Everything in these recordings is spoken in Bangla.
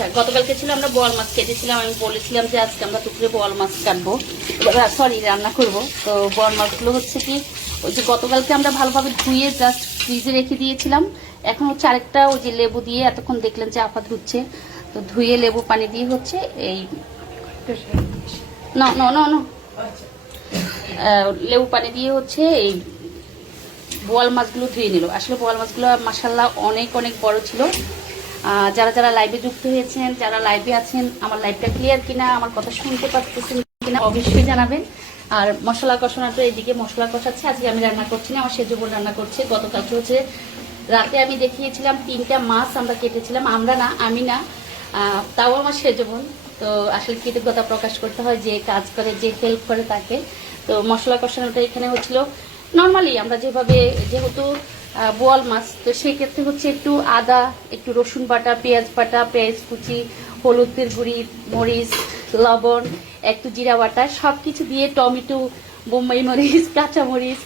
আচ্ছা গতকালকে ছিল আমরা বোয়াল মাছ কেটেছিলাম আমি বলেছিলাম যে আজকে আমরা দুপুরে বোয়াল মাছ কাটবো। সরি রান্না করব। তো বোয়াল মাছগুলো হচ্ছে কি, ওই যে গতকালকে আমরা ভালোভাবে ধুয়ে জাস্ট ফ্রিজে রেখে দিয়েছিলাম। এখন হচ্ছে আরেকটা ওই যে লেবু দিয়ে এতক্ষণ দেখলেন যে আফা ধুচ্ছে। তো ধুয়ে লেবু পানি দিয়ে হচ্ছে এই না না না না লেবু পানি দিয়ে হচ্ছে এই বোয়াল মাছগুলো ধুয়ে নিল। আসলে বোয়াল মাছগুলো মাসাল্লাহ অনেক অনেক বড় ছিল। যারা যারা লাইভে যুক্ত হয়েছেন, যারা লাইভে আছেন, আমার লাইভটা ক্লিয়ার কিনা, আমার কথা শুনতে পাচ্ছেন কিনা, অবশ্যই জানাবেন। আর মশলা কষানোটা এদিকে মশলা কষাচ্ছে, আজকে আমি রান্না করছি না, আমার সেজো বোন রান্না করছে। গতকালকে হচ্ছে রাতে আমি দেখিয়েছিলাম তিনটা মাছ আমরা কেটেছিলাম, আমরা না, আমি না তাও আমার সেজো বোন তো আসলে কৃতজ্ঞতা প্রকাশ করতে হয়, যে কাজ করে, যে হেল্প করে তাকে। তো মশলা কষানোটা এখানে হচ্ছিল নর্মালি আমরা যেভাবে যেহেতু বোয়াল মাছ। তো সেক্ষেত্রে হচ্ছে একটু আদা, একটু রসুন বাটা, পেঁয়াজ বাটা, পেঁয়াজ কুচি হলুদের গুঁড়ি মরিচ, লবণ, একটু জিরা বাটা সব কিছু দিয়ে টমেটো, বোম্বাই মরিচ, কাঁচা মরিচ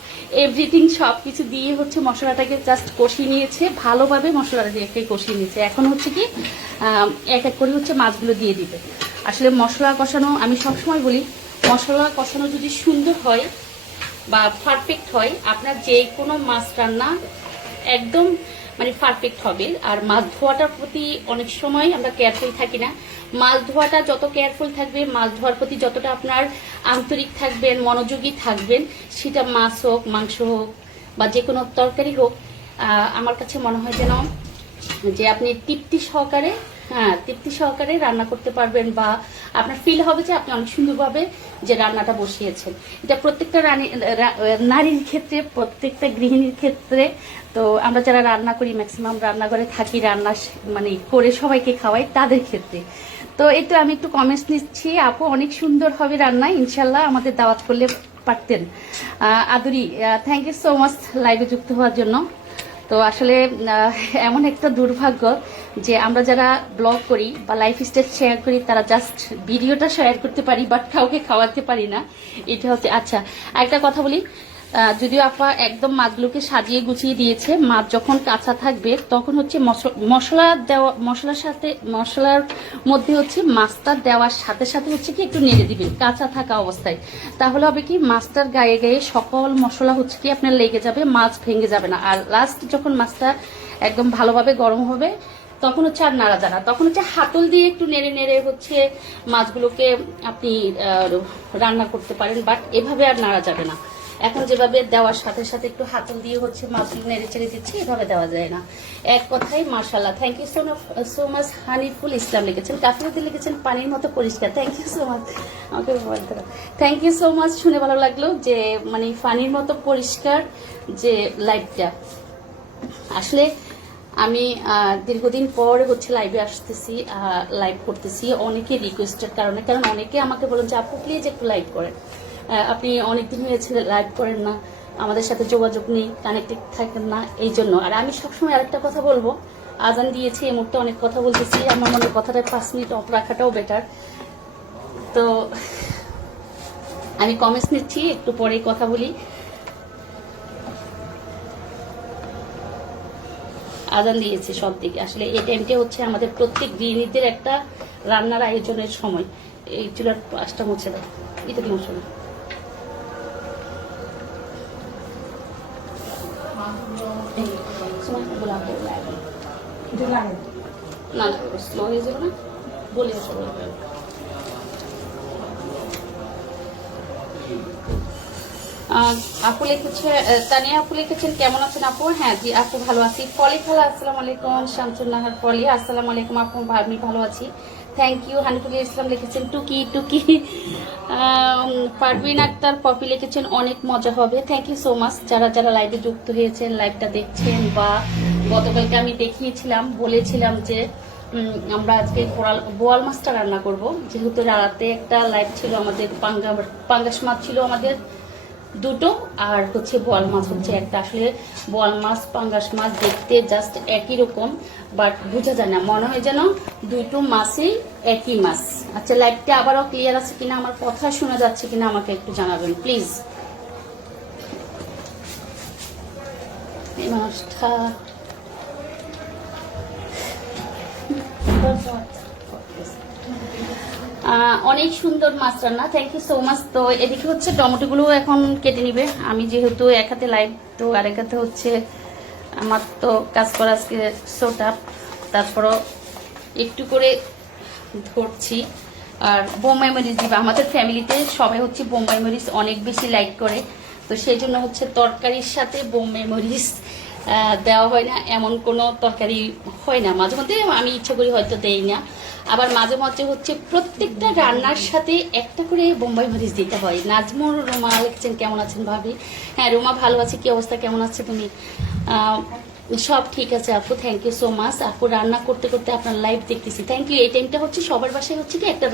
এভরিথিং সব কিছু দিয়ে হচ্ছে মশলাটাকে জাস্ট কষিয়ে নিয়েছে, ভালোভাবে মশলাটা দিয়ে কষিয়ে নিয়েছে। এখন হচ্ছে কি এক এক করে হচ্ছে মাছগুলো দিয়ে দিবে। আসলে মশলা কষানো, আমি সবসময় বলি, মশলা কষানো যদি সুন্দর হয় বা পারফেক্ট হয়, আপনার যে কোনো মাছ রান্না একদম মানে পারফেক্ট হবে। আর মাছ ধোয়াটার প্রতি অনেক সময় আমরা কেয়ারফুল থাকি না। মাছ ধোয়াটা যত কেয়ারফুল থাকবে, মাছ ধোয়ার প্রতি যতটা আপনার আন্তরিক থাকবেন, মনোযোগী থাকবেন, সেটা মাছ হোক, মাংস হোক, বা যে কোনো তরকারি হোক আমার কাছে মনে হয় যেন যে আপনি তৃপ্তি সহকারে হ্যাঁ তৃপ্তি সহকারে রান্না করতে পারবেন বা আপনার ফিল হবে যে আপনি অনেক সুন্দরভাবে যে রান্নাটা বসিয়েছেন। এটা প্রত্যেকটা রানী নারীর ক্ষেত্রে, প্রত্যেকটা গৃহিণীর ক্ষেত্রে, তো আমরা যারা রান্না করি ম্যাক্সিমাম রান্নাঘরে থাকি, রান্না মানে করে সবাইকে খাওয়াই তাদের ক্ষেত্রে। তো এই তো আমি একটু কমেন্টস নিচ্ছি, আপু অনেক সুন্দর হবে রান্না ইনশাল্লাহ আমাদের দাওয়াত করলে পারতেন। Aduri thank you so much লাইভে যুক্ত হওয়ার জন্য। তো আসলে এমন একটা দুর্ভাগ্য যে আমরা যারা ব্লগ করি বা লাইফ স্টাইল শেয়ার করি, তারা জাস্ট ভিডিওটা শেয়ার করতে পারি বাট কাউকে খাওয়াতে পারি না। এটা হচ্ছে আচ্ছা একটা কথা বলি। যদিও আপা একদম মাছগুলোকে সাজিয়ে গুছিয়ে দিয়েছে মাছ যখন কাঁচা থাকবে তখন হচ্ছে মশ- মশলা দেওয়া, মশলার সাথে, মশলার মধ্যে হচ্ছে মাছটা দেওয়ার সাথে সাথে হচ্ছে কি একটু নেড়ে দিবেন, কাঁচা থাকা অবস্থায়। তাহলে হবে কি মাছটার গায়ে গায়ে সকল মশলা হচ্ছে কি আপনার লেগে যাবে, মাছ ভেঙে যাবে না। আর লাস্ট যখন মাছটা একদম ভালোভাবে গরম হবে, তখন হচ্ছে আর নাড়া যাবে না। তখন হচ্ছে হাতল দিয়ে একটু নেড়ে নেড়ে হচ্ছে মাছগুলোকে আপনি রান্না করতে পারেন বাট এভাবে আর নাড়া যাবে না। এখন যেভাবে দেওয়ার সাথে সাথে একটু হাতল দিয়ে হচ্ছে মাছগুলো নেড়ে চেড়ে দিচ্ছি, এভাবে দেওয়া যায় না। এক কথাই মার্শাল্লাহ thank you so so much Haniful Islam লিখেছেন, কাফিরুদ্দিন লিখেছেন, পানির মতো পরিষ্কার থ্যাংক ইউ সো মাচ আমাকে বলতে থ্যাংক ইউ সো মাচ শুনে ভালো লাগল যে মানে পানির মতো পরিষ্কার যে লাইফটা আসলে আমি দীর্ঘদিন পর হচ্ছে লাইভে আসতেছি লাইভ করতেছি, অনেকে রিকোয়েস্টের কারণে, কারণ অনেকে আমাকে বলেন যে, আপু প্লিজ একটু লাইভ করেন। আপনি অনেকদিন হয়েছে লাইভ করেন না, আমাদের সাথে যোগাযোগ নেই কানেক্টেড থাকেন না, এই জন্য। আর আমি সবসময় আরেকটা কথা বলব, আজান দিয়েছি, এই মুহূর্তে অনেক কথা বলতেছি, আমার মনে কথাটা পাঁচ মিনিট অফ রাখাটাও বেটার তো, আমি কমেন্টস নিচ্ছি, একটু পরেই কথা বলি। আজান দিয়েছে সব দিকে। আসলে এই টাইমটা হচ্ছে আমাদের প্রত্যেক গৃহিণীদের একটা রান্নার আয়োজনের সময়। এই চুলার পাঁচটা মুছে দাও। এটা কি মুছে দাও। এই, সময় গোলাপ ফুল লাগে। না স্লো হয়ে যাবে না। বলে আপু লিখেছে তানিয়া আপু লিখেছেন, কেমন আছেন আপু? হ্যাঁ জি, আপু ভালো আছি। পলি খালা, আসসালামু আলাইকুম। শামসুন নাহার পলি, আসসালামু আলাইকুম আপু আমি ভালো আছি। থ্যাংক ইউ হানিফুল ইসলাম লিখেছেন, টুকি টুকি। পারভিন আক্তার পপি লিখেছেন, অনেক মজা হবে। থ্যাংক ইউ সো মাচ যারা যারা লাইভে যুক্ত হয়েছেন লাইভটা দেখছেন বা গতকালকে আমি দেখিয়েছিলাম, বলেছিলাম যে আমরা আজকে কোরাল, বোয়াল মাছটা রান্না করব। যেহেতু রাতে একটা লাইভ ছিল আমাদের, পাঙ্গা, পাঙ্গাস মাছ ছিল আমাদের দুটো, আর হচ্ছে বোয়াল মাছ হচ্ছে একটা। আসলে বোয়াল মাছ, পাঙ্গাস মাছ দেখতে জাস্ট একই রকম বাট বোঝা যায় না। মনে হয় যেন দুটো মাছই একই মাছ। আচ্ছা লাইভটা আবারও ক্লিয়ার আছে কিনা? আমার কথা শোনা যাচ্ছে কিনা আমাকে একটু জানাবেন প্লিজ অনেক সুন্দর মাছ রান্না। থ্যাংক ইউ সো মাচ তো এদিকে হচ্ছে টমেটোগুলো এখন কেটে নিবে। আমি যেহেতু এক হাতে লাইভ তো আরেক হাতে হচ্ছে আমার তো কাজ করা আজকে সোটা তারপরও একটু করে ধরছি। আর বোম্বাই মরিচ দিবা। আমাদের ফ্যামিলিতে সবাই হচ্ছে বোম্বাই মরিচ অনেক বেশি লাইক করে। তো সেই জন্য হচ্ছে তরকারির সাথে বোম্বাই মরিচ দেওয়া হয় না, এমন কোনো তরকারি হয় না। মাঝে মধ্যে আমি ইচ্ছা করি হয়তো দেই না। আবার মাঝে মাঝে হচ্ছে প্রত্যেকটা রান্নার সাথে একটা করে বোম্বাই মরিচ দিতে হয়। নাজমুর রোমা লিখছেন, কেমন আছেন ভাবি? হ্যাঁ রোমা ভালো আছে, কি অবস্থা, কেমন আছে তুমি? সব ঠিক আছে আপু থ্যাংক ইউ সো মাচ আপু রান্না করতে করতে আপনার লাইভ দেখতেছি। থ্যাংক ইউ এই টাইমটা হচ্ছে সবার বাসায় হচ্ছে কি একটা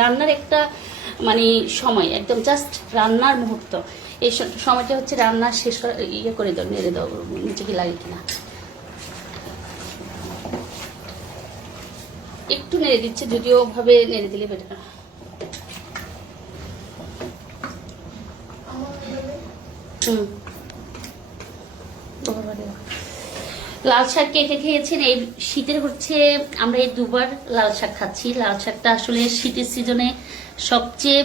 রান্নার একটা মানে সময়, একদম জাস্ট রান্নার মুহূর্ত। এই সময়টা হচ্ছে রান্না শেষ করে ইয়ে করে দাও, নেড়ে দাও নিচে কি লাগে কিনা। একটু নেড়ে দিচ্ছে, যদিও ভাবে নেড়ে দিলে বেটার। হুম। লাল শাক কে কে খেয়েছেন? এই শীতের হচ্ছে, আমরা এই দুবার লাল শাক খাচ্ছি। লাল শাকটা আসলে শীতের সিজনে সবচেয়ে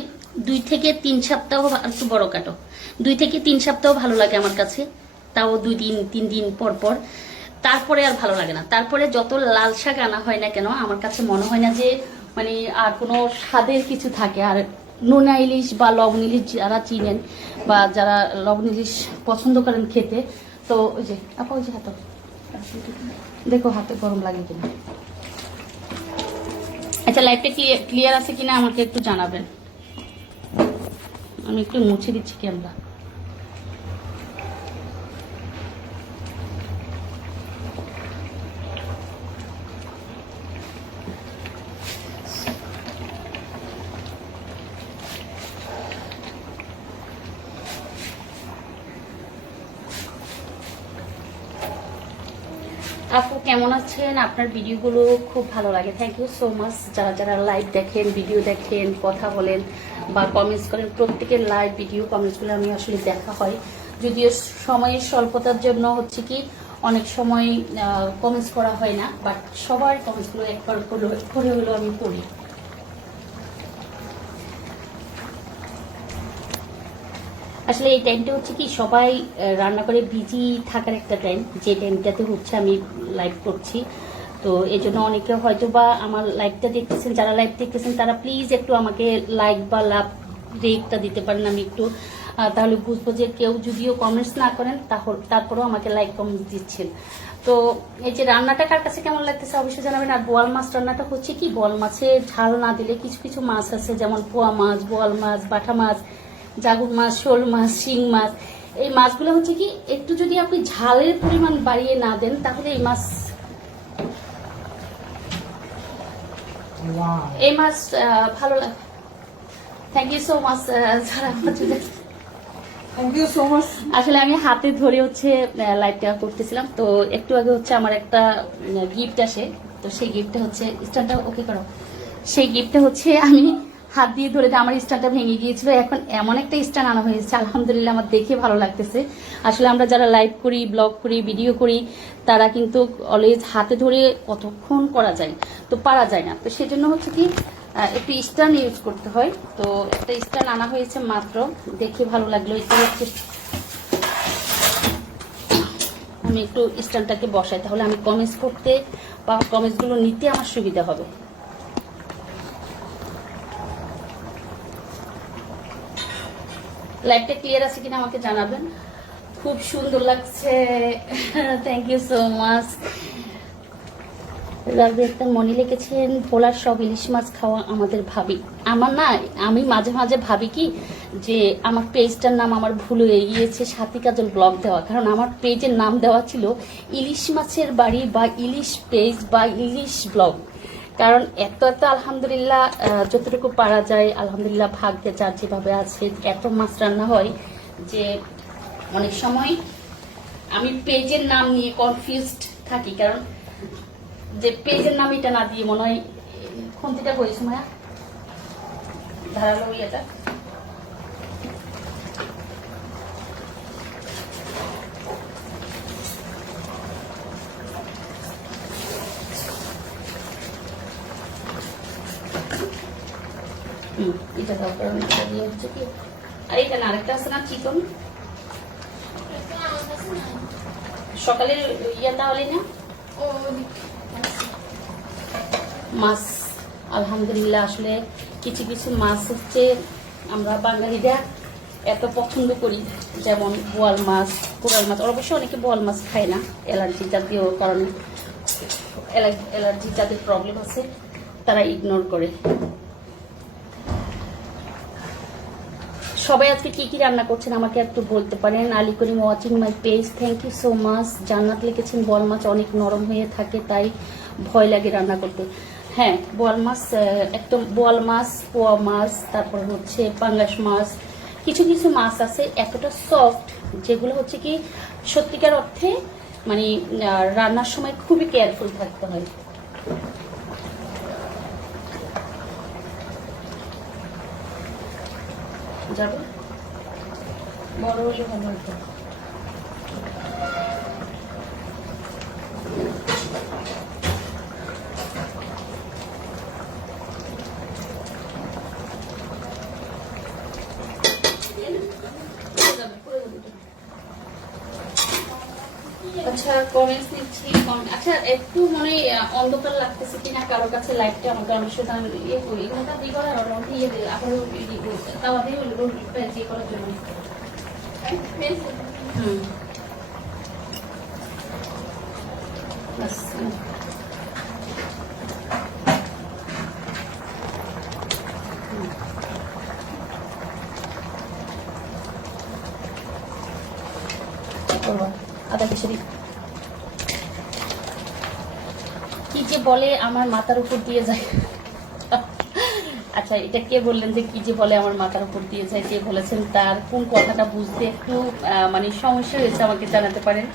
দুই থেকে তিন সপ্তাহ একটু বড় কাটো। দুই থেকে তিন সপ্তাহ ভালো লাগে আমার কাছে। তাও দুই দিন, তিন দিন পর পর। তারপরে আর ভালো লাগে না। তারপরে যত লাল শাক আনা হয় না কেন, আমার কাছে মনে হয় না যে মানে আর কোনো স্বাদের কিছু থাকে। আর নোনা ইলিশ বা লবণ ইলিশ যারা চিনেন বা যারা লবণ ইলিশ পছন্দ করেন খেতে, তো ওই যে, আপা, ওই যে হাত। দেখো হাতে গরম লাগে কিনা। আচ্ছা লাইফটা ক্লিয়ার আছে কিনা আমাকে একটু জানাবেন। আমি একটু মুছে দিচ্ছি ক্যামেরা। আপু, কেমন আছেন? আপনার ভিডিওগুলো খুব ভালো লাগে। থ্যাংক ইউ সো মাচ যারা যারা লাইভ দেখেন ভিডিও দেখেন, কথা বলেন বা কমেন্টস করেন, প্রত্যেকের লাইভ ভিডিও কমেন্টসগুলো আমি আসলে দেখা হয়। যদিও সময়ের স্বল্পতার জন্য হচ্ছে কি, অনেক সময় কমেন্টস করা হয় না বাট সবার কমেন্টসগুলো একবার করে- হলেও আমি পড়ি। আসলে এই টাইমটা হচ্ছে কি সবাই রান্না করে বিজি থাকার একটা টাইম যে টাইমটাতে হচ্ছে আমি লাইভ করছি। তো এই জন্য অনেকে হয়তো বা আমার লাইভটা দেখতেছেন, যারা লাইভ দেখতেছেন, তারা প্লিজ একটু আমাকে লাইক বা লাভ রেটটা দিতে পারেন আমি একটু। তাহলে বুঝব যে কেউ যদিও কমেন্টস না করেন তাহলে তারপরেও আমাকে লাইক কমেন্টস দিচ্ছেন। তো এই যে রান্নাটা কার কাছে কেমন লাগতেছে অবশ্যই জানাবেন। আর বোয়াল মাছ রান্নাটা হচ্ছে কি, বোয়াল মাছে ঝাল না দিলে কিছু কিছু মাছ আছে, যেমন পোয়া মাছ, বোয়াল মাছ, বাটা মাছ জাগুর মাছ শোল মাছ শিং মাছ এই মাছগুলো হচ্ছে কি একটু যদি আপনি ঝালের পরিমাণ বাড়িয়ে না দেন তাহলে এই মাছ এই মাছ ভালো লাগে থ্যাংক ইউ সো মাচ আসলে আমি হাতে ধরে হচ্ছে লাইভটা করতেছিলাম তো একটু আগে হচ্ছে আমার একটা গিফট আসে তো সেই গিফটটা হচ্ছে স্ট্যান্ডটা ওকে করো। সেই গিফটটা হচ্ছে আমি হাত দিয়ে ধরে আমার স্ট্যান্ডটা ভেঙে গিয়েছিল। এখন এমন একটা স্ট্যান্ড আনা হয়েছে, আলহামদুলিল্লাহ আমার দেখে ভালো লাগতেছে। আসলে আমরা যারা লাইভ করি, ব্লগ করি, ভিডিও করি, তারা কিন্তু অলওয়েজ হাতে ধরে কতক্ষণ করা যায়? তো পারা যায় না। তো সেজন্য হচ্ছে কি একটু স্ট্যান্ড ইউজ করতে হয়। তো একটা স্ট্যান্ড আনা হয়েছে মাত্র। দেখে ভালো লাগল এটা হচ্ছে আমি একটু স্ট্যান্ডটাকে বসাই, তাহলে আমি কমেন্টস করতে বা কমেন্টসগুলো নিতে আমার সুবিধা হবে। লাইভটা ক্লিয়ার আছে কিনা আমাকে জানাবেন। খুব সুন্দর লাগছে। থ্যাংক ইউ সো মাচ মনে লিখেছেন, ভোলার সব ইলিশ মাছ খাওয়া আমাদের ভাবি। আমার না, আমি মাঝে মাঝে ভাবি কি, যে আমার পেজটার নাম আমার ভুল হয়ে গিয়েছে, সাথী কাজল ব্লগ দেওয়া। কারণ আমার পেজের নাম দেওয়া ছিল ইলিশ মাছের বাড়ি বা ইলিশ পেজ বা ইলিশ ব্লগ কারণ এত এত আলহামদুলিল্লাহ যতটুকু পারা যায়, আলহামদুলিল্লাহ ভাগ্যে যার যেভাবে আছে, এত মাছ রান্না হয় যে অনেক সময় আমি পেজের নাম নিয়ে কনফিউজড থাকি। কারণ যে পেজের নাম এটা না দিয়ে মনে হয় খুন্তিটা করেছি মায়া? ধারালো ইয়েটা। হুম, এটা দাও, কারণ এটা হচ্ছে কি, আর এটা না আরেকটা আছে না, চিকন? সকালের ইয়ে তাহলে না? মাছ, আলহামদুলিল্লাহ, আসলে কিছু কিছু মাছ হচ্ছে আমরা বাঙালিরা এত পছন্দ করি, যেমন বোয়াল মাছ, কোরাল মাছ, অবশ্য অনেকে বোয়াল মাছ খায় না, অ্যালার্জি জাতীয় কারণে, অ্যালার্জি যাদের প্রবলেম আছে, তারা ইগনোর করে। সবাই আজকে কি কি রান্না করছেন আমাকে একটু বলতে পারেন। Ali Karim watching my page thank you so much Jannat লিখেছেন, বল মাছ অনেক নরম হয়ে থাকে, তাই ভয় লাগে রান্না করতে। হ্যাঁ বোয়াল মাছ একদম বোয়াল মাছ, পোয়া মাছ, তারপর হচ্ছে পাঙ্গাস মাছ। কিছু কিছু মাছ আছে এতটা সফট যেগুলো হচ্ছে কি সত্যিকার অর্থে মানে রান্নার সময় খুবই কেয়ারফুল থাকতে হয়। যাবে? বড় হলে ভালো হতো। আচ্ছা কমেন্টস কম- আচ্ছা একটু মনে অন্ধকার লাগতেছে কিনা কারও কাছে লাইটটা আমাকে আমি সেটা আমি ইয়ে করি এগুলোটা দিয়ে করার অন্য ইয়ে দিই আবার তাও আমি ওই ইয়ে করার জন্য হুম বাস, হুম। হুম। কি করব? আদা খিচুড়ি কি যে বলে আমার মাথার উপর দিয়ে যায়। আচ্ছা এটা কে বললেন যে কি যে বলে আমার মাথার উপর দিয়ে যায়, কে বলেছেন? তার কোন কথাটা বুঝতে একটু মানে সমস্যা হয়েছে আমাকে জানাতে পারেন।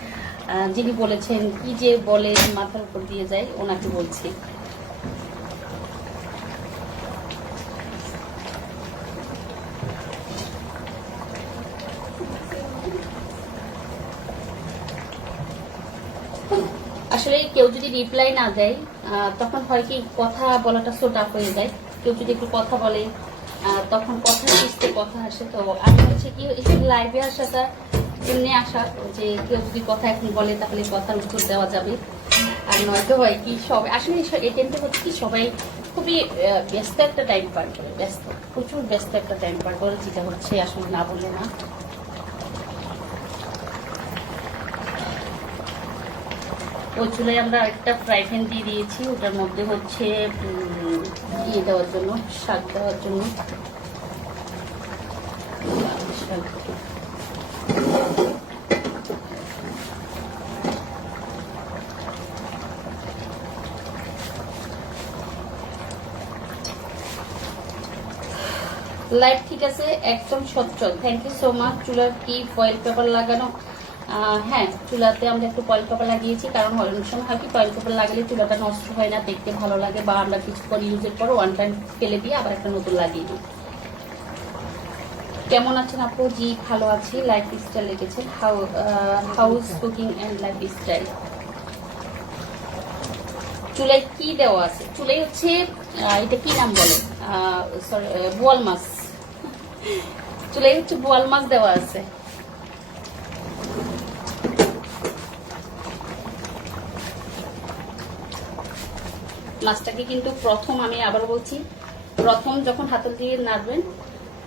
যিনি বলেছেন, কি যে বলে মাথার উপর দিয়ে যায়, ওনাকে বলছি। আসলে কেউ যদি রিপ্লাই না দেয় তখন হয় কি কথা বলাটা সো টাফ হয়ে যায়। কেউ যদি একটু কথা বলে তখন কথা শিখতে কথা আসে। তো আমি হচ্ছে কি লাইভে আসাটা এমনি আসা, যে কেউ যদি কথা এখন বলে, তাহলে কথার উত্তর দেওয়া যাবে। আর নয়তো হয় কি সবাই আসলে এই- টাইমটা হচ্ছে কি, সবাই খুবই ব্যস্ত একটা টাইম পার করে, ব্যস্ত, প্রচুর ব্যস্ত একটা টাইম পার করে, যেটা হচ্ছে আসলে না বললে না। ওই চুলায় আমরা একটা ফ্রাই প্যান দিয়ে দিয়েছি। ওটার মধ্যে হচ্ছে ইয়ে দেওয়ার জন্য শাক দেওয়ার জন্য। লাইট ঠিক আছে, একদম সচ্ছল। থ্যাংক ইউ সো মাচ চুলার কি ফয়েল পেপার লাগানো? হ্যাঁ চুলাতে আমরা একটু ফয়েল পেপার লাগিয়েছি, কারণ অনেক সময় হয় কি ফয়েল পেপার লাগালে চুলাটা নষ্ট হয় না, দেখতে ভালো লাগে বা আমরা কিছু কিছুক্ষণ ইউজের পর ওয়ান টাইম ফেলে দিয়ে আবার একটা নতুন লাগিয়ে দিই। কেমন আছেন আপু? জি, ভালো আছি। লাইফ স্টাইল লিখেছেন how house cooking and life style চুলায় কি দেওয়া আছে? চুলাই হচ্ছে এটা কি নাম বলে? সরি বোয়াল মাছ। চুলাই হচ্ছে বোয়াল মাছ দেওয়া আছে। মাছটাকে কিন্তু প্রথম আমি আবার বলছি, প্রথম যখন হাতল দিয়ে নাড়বেন,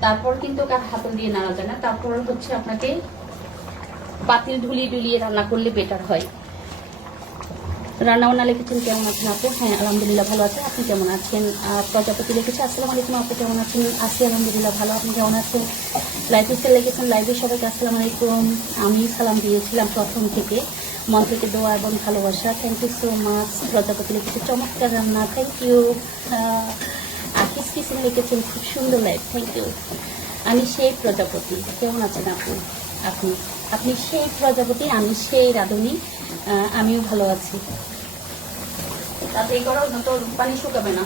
তারপর কিন্তু কার হাতল দিয়ে নাড়া যায় না, তারপর হচ্ছে আপনাকে পাতিল ঢুলিয়ে ঢুলিয়ে রান্না করলে বেটার হয়। রান্না বান্না লিখেছেন কেমন আছেন আপু? হ্যাঁ আলহামদুলিল্লাহ ভালো আছে। আপনি কেমন আছেন? আর প্রজাপতি লিখেছে, আসসালামু আলাইকুম আপু, কেমন আছেন? আছি আলহামদুলিল্লাহ ভালো, আপনি কেমন আছেন? লাইফ স্টাইল লিখেছেন লাইভে সবাইকে আসসালামু আলাইকুম। আমি সালাম দিয়েছিলাম প্রথম থেকে। মন থেকে দোয়া এবং ভালোবাসা। Thank you so much Prajapati লিখেছে, চমৎকার রান্না থ্যাংক ইউ আকিস কিসিং লিখেছেন, খুব সুন্দর লাইফ থ্যাংক ইউ আমি সেই প্রজাপতি, কেমন আছেন আপু? আপনি? আপনি সেই প্রজাপতি, আমি সেই রাধুনি আমিও ভালো আছি। তাতে এই করো না তো পানি শুকাবে না।